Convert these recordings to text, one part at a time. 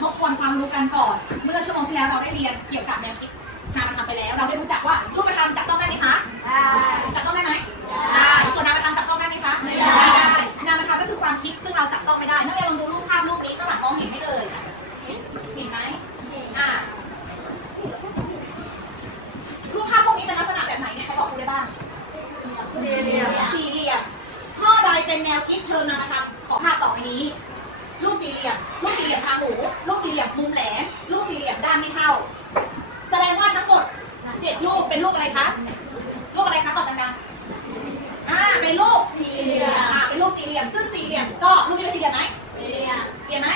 ทบทวนความรู้กันก่อน เมื่อชั่วโมงที่แล้วเราได้เรียนเกี่ยวกับแนวคิดนามธรรมไปแล้ว เราได้รู้จักว่ารูปธรรมจับต้องได้ไหมคะจับต้องได้ไหมได้ส่วนนามธรรมจับต้องได้ไหมคะไม่ได้นามธรรมก็คือความคิดซึ่งเราจับต้องไม่ได้นักเรียนลองดูรูปภาพรูปนี้ข้างหลังมองเห็นไหมเอ่ยเห็นเห็นไหมอ่า รูปภาพพวกนี้เป็นลักษณะแบบไหนเนี่ยใครบอกครูได้บ้าง สี่เหลี่ยม ข้อใดเป็นแนวคิดเชิงนามธรรมของภาพต่อไปนี้ ลูกสี่เหลี่ยม ลูกสี่เหลี่ยมทางหมู ลูกสี่เหลี่ยมมุมแหลม ลูกสี่เหลี่ยมด้านไม่เท่า แสดงว่าทั้งหมด เจ็ดลูกเป็นลูกอะไรคะลูกอะไรคะตอบดังๆอ่าเป็นลูกสี่เหลี่ยมอ่าเป็นลูกสี่เหลี่ยม ซึ่งสี่เหลี่ยมก็ลูกนี้เป็นสี่เหลี่ยมไหมเปลี่ยนไหม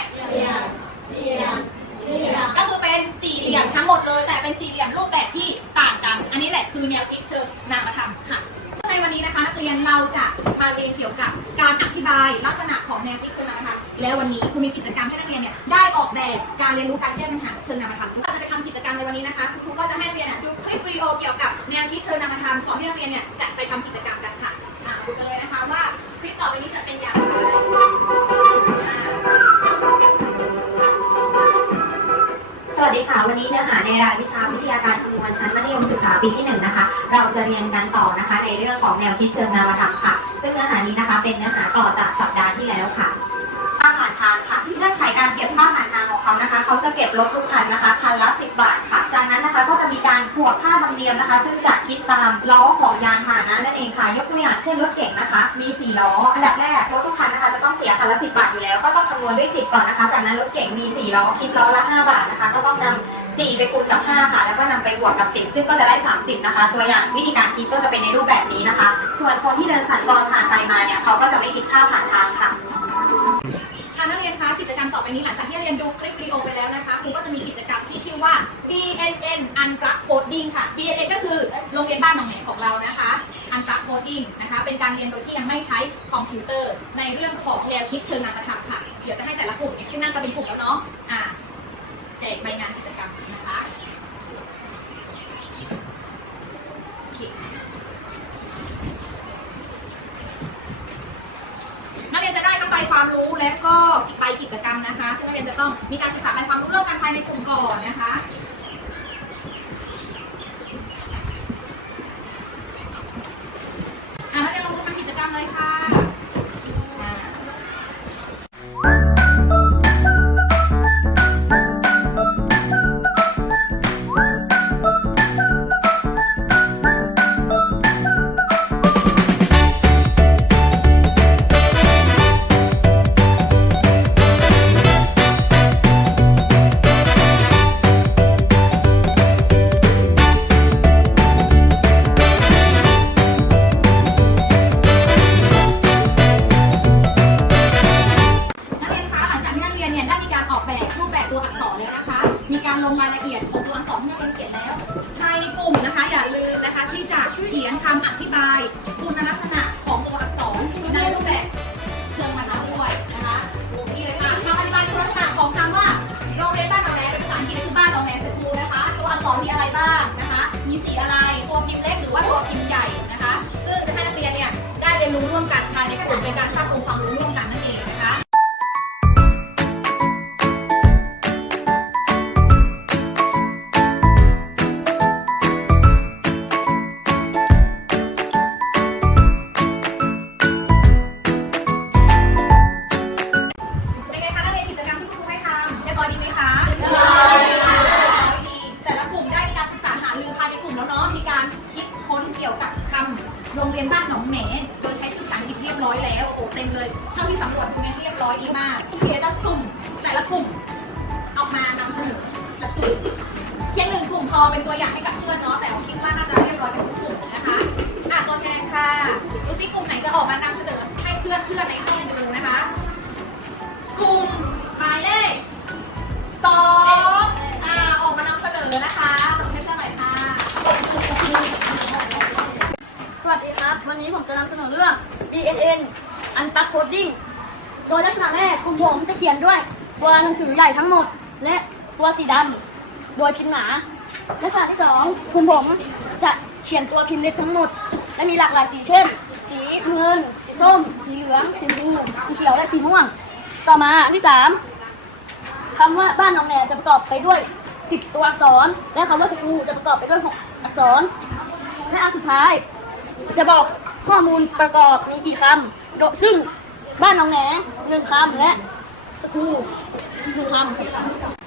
ก็คือเป็นสี่เหลี่ยมทั้งหมดเลย แต่เป็นสี่เหลี่ยมรูปแบบที่ต่างกัน อันนี้แหละคือแนวคิดเชิงนามธรรมค่ะซึ่งใน วันนี้นะคะนักเรียนเราจะมาเรียนเกี่ยวกับการอธิบายลักษณะของแนวคิดเชิงนามธรรมแล้ววันนี้ครูมีกิจกรรมให้นักเรียนเนี่ยได้ออกแบบการเรียนรู้การแก้ปัญหาเชิงนามธรรมเราจะไปทำกิจกรรมในวันนี้นะคะครูก็จะให้นักเรียนดูคลิปวิดีโอเกี่ยวกับแนวคิดเชิงนามธรรมก่อนที่นักเรียนเนี่ยจะไปทำกิจ จะเรียนกันต่อนะคะ ในเรื่องของแนวคิดเชิงนามธรรมค่ะ ซึ่งเนื้อหานี้นะคะ เป็นเนื้อหาต่อจากสัปดาห์ที่แล้วค่ะค่าผ่านทางค่ะเงื่อนไขการเก็บค่าผ่านทางของเขานะคะเขาจะเก็บรถทุกคันนะคะคันละ10 บาทค่ะ จากนั้นนะคะก็จะมีการบวกค่าธรรมเนียมนะคะ ซึ่งจะคิดตามล้อของยานพาหนะนั่นเองค่ะ ยกตัวอย่างเช่นรถเก๋งนะคะ มี 4 ล้อ อันดับแรกรถทุกคันนะคะจะต้องเสียคันละ10 บาทอยู่แล้ว ก็ต้องคำนวณด้วย 10 ก่อนนะคะ จากนั้นรถเก๋งมี 4 ล้อคิดล้อละ 5 บาทนะคะ ก็ต้องนำ 4ไปคูณกับ 5 ค่ะ แล้วก็นำไปบวกกับ 10 ซึ่งก็จะได้ 30 นะคะ ตัวอย่างวิธีการคิดก็จะเป็นในรูปแบบนี้นะคะ ส่วนคนที่เดินสัญจรผ่านไปมาเนี่ยเขาก็จะไม่คิดค่าผ่านทางค่ะ ค่ะนักเรียนคะกิจกรรมต่อไปนี้หลังจากที่เรียนดูคลิปวิดีโอไปแล้วนะคะครูก็จะมีกิจกรรมที่ชื่อว่า BNN Unplugged Coding ค่ะ BNN ก็คือโรงเรียนบ้านหนองแหนของเรานะคะ Unplugged Coding นะคะ เป็นการเรียนโดยที่ยังไม่ใช้คอมพิวเตอร์ ในเรื่องของแนวคิดเชิงนามธรรมค่ะ เดี๋ยวจะให้แต่ละกลุ่มเนี่ยขึ้นนั่งกันเป็นกลุ่มแล้วเนาะอ่าแจกใบงานกิจกรรมนะคะโอเค นักเรียนจะได้ทั้งใบความรู้และก็ใบกิจกรรมนะคะ ซึ่งนักเรียนจะต้องมีการศึกษาใบความรู้ร่วม ก่อนนะคะ คุณลักษณะของตัวอักษรในรูปแบบเชิงวรรณะด้วยนะคะนี่เลยค่ะคำอธิบายคุณลักษณะของคำว่าโรงเรียนบ้านหนองแหเป็นภาษาอังกฤษคือบ้านหนองแหสคูนะคะ ตัวอักษรมีอะไรบ้างนะคะ มีสีอะไร ตัวพิมพ์เล็กหรือว่าตัวพิมพ์ใหญ่นะคะ ซึ่งจะให้นักเรียนเนี่ยได้เรียนรู้ร่วมกันภายในกลุ่ม อเป็นตัวอย่างให้กับเพื่อนเนาะแต่ผมคิดว่าน่าจะเรียบร้อยกันทุกกลุ่มนะคะอะตัวแทนค่ะดูซิกลุ่มไหนจะออกมานำเสนอให้เพื่อนเพื่อนในห้องดูนะคะ กลุ่มหมายเลขสองอ่าออกมานำเสนอนะคะตรงเช็คกันหน่อยค่ะสวัสดีครับ วันนี้ผมจะนำเสนอเรื่อง BNN Unpack Coding โดยลักษณะแรกกลุ่มผมจะเขียนด้วยตัวหนังสือใหญ่ทั้งหมด และตัวสีดำโดยพิมพ์หนา ลักษณะที่สองกลุ่มผมจะเขียนตัวพิมพ์เล็กทั้งหมด และมีหลากหลายสีเช่น สีเงิน สีส้ม สีเหลือง สีชมพูสีเขียวและสีม่วง ต่อมาอันที่สามคำว่าบ้านหนองแหนจะประกอบไปด้วย 10 ตัวอักษร และคำว่าสกูจะประกอบไปด้วย 6 อักษร และอันสุดท้าย จะบอกข้อมูลประกอบมีกี่คำโดยซึ่งบ้านหนองแหนหนึ่งคำและสกูหนึ่งคำ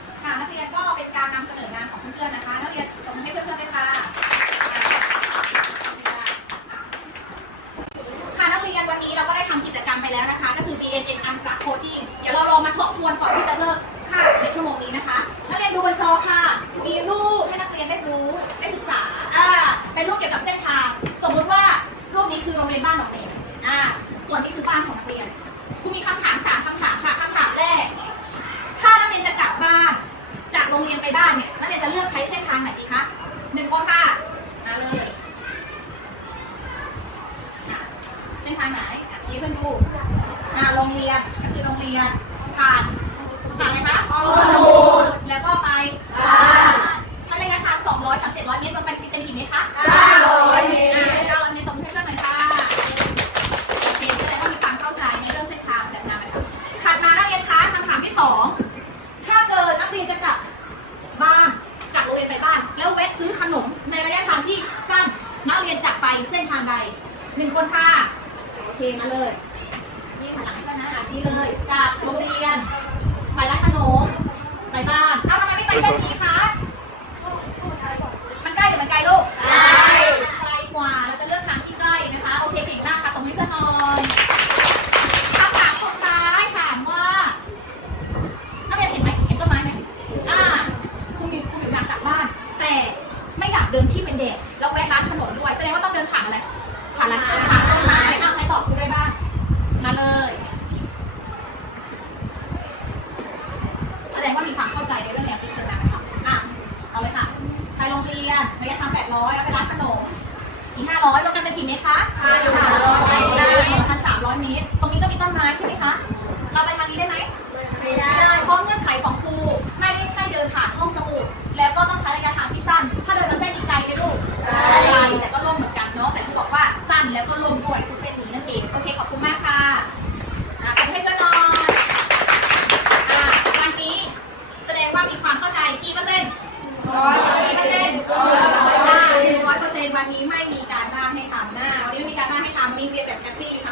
เราลองมาทบทวนก่อนที่จะเลิกค่ะในชั่วโมงนี้นะคะนักเรียนดูบนจอค่ะ มีรูปให้นักเรียนได้รู้ได้ศึกษาอ่าเป็นรูปเกี่ยวกับเส้นทาง สมมุติว่ารูปนี้คือโรงเรียนบ้านหนองเลนอ่าส่วนนี้คือบ้านของนักเรียนครูมีคำถามสามคำถามค่ะคำถามแรก ถ้านักเรียนจะกลับบ้าน จากโรงเรียนไปบ้านเนี่ยนักเรียนจะเลือกใช้เส้นทางไหนดีคะหนึ่งคนค่ะมาเลยเส้นทางไหนชี้เพื่อนดูอ่าโรงเรียนก็คือโรงเรียน ผ่านผ่านไหมคะแล้วก็ไปบ้านถ้าระยะทาง 200 กับ 700 เมตรรวมกันเป็นกี่เมตรคะ900เมตร เดินที่เป็นเด็กแล้วแวะร้านขนมด้วยแสดงว่าต้องเดินผ่านอะไรผ่านร้านผ่านต้นไม้อ่ใครตอบคุณได้บ้างมาเลยแสดงว่ามีความเข้าใจในเรื่องแนวคิดเชิงนามธรรมอะเอาเลยค่ะไปโรงเรียนระยะทางแปดร้อยแล้วไปร้านขนมอีกห้าร้อยแล้กันไปกี่เมตรคะพันสามร้อยเมตรพันสเมตรตรงนี้ก็มีต้นไม้ใช่ไหมคะเราไปทางนี้ได้ไหมไม่ได้เพราะเงื่อนไขของครูไม่ให้เดินผ่านห้องสมุดแล้วก็ต้องใช้ระยะทางที่สั้น มีเบียร์แบบแฮปปี้ค่ะ